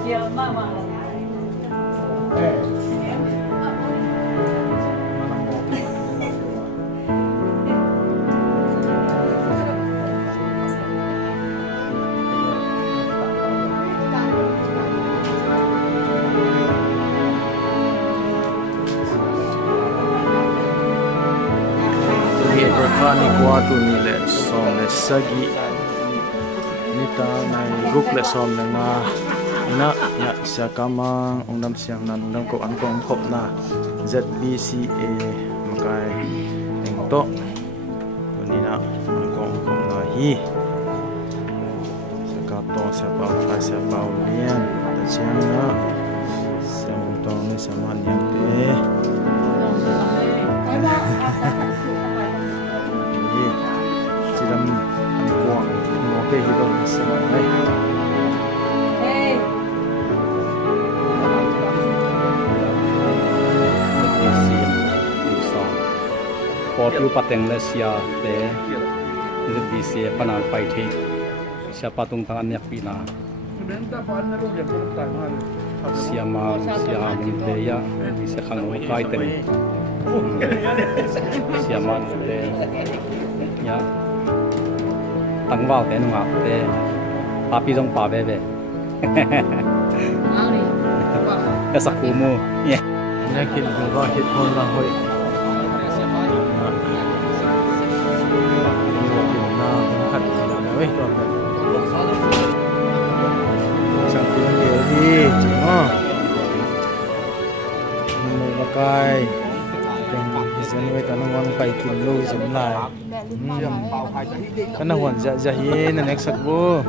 Dia mama. Berkani kuatu ni le som le sagi nita nai group le som le na ina ya sia kamang undam siang nan undam ko an kong khop na ZBCA makai engto ni na an kong khop na hi sakato siapa kai siapa lian ta siang na siang to ni sama yang te Oke, kita selesai. Portu pateng Lesia te, jadi bisa panal paiti, siapa tung tangan yak pina. Siapa te ya, bisa kalau kai teng. Siapa te ya. Tăng vào cái nung áp để papi trong pa bebe, cái sắc cù mu, nhé, nhé khi mình có hit hôn là hội, hạt đấy, sang tiếng điều đi, chứ không, mình là cái dân người ta nông phải kiếm lâu giống lại, cái nào hoàn dạ hiên là next vô.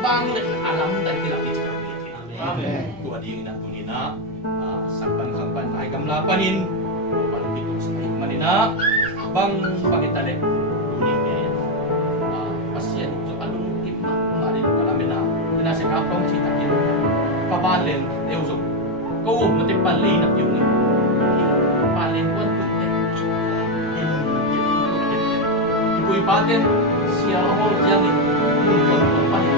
Bang alam dan tidak dicakap dia. Dua diri nak tunina, sakpan sakpan ay kamlapanin, paling sakit manina, bang pagitale tunine. Pasien itu alung timma, marin kalamena, dina sa kapong sitakin, pabalen, eusok, kau nanti palay nak yung ni, palen pun tunten, ibu ibaden siya ho jangin, pun palay.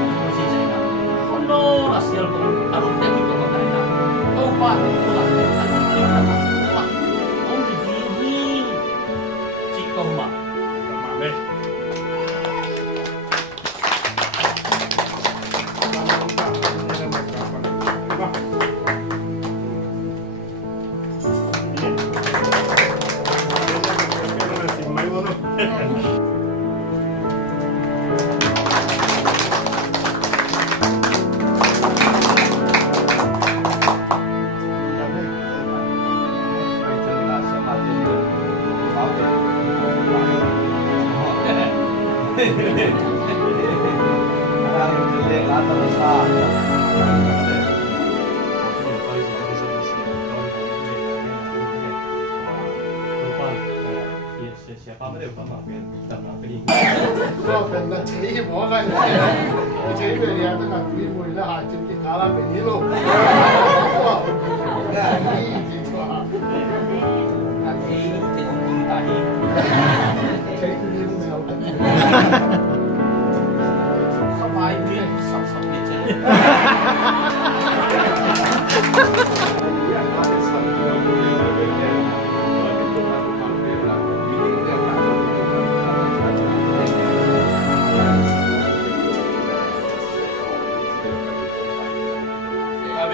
No, hasil arung teh itu katanya. Kau pak, pulang pak. Om begini, cikau mak. Mame. Siapa mereka makan tanah kering. Kau pernah ceri bukan? Ceri beriak tu kan beri mula hajim kita kalah beri lo. Ini cuma. Nanti tengok tadi. Ceri beri mula. Sampai dia sampai ceri.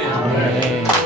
Amin.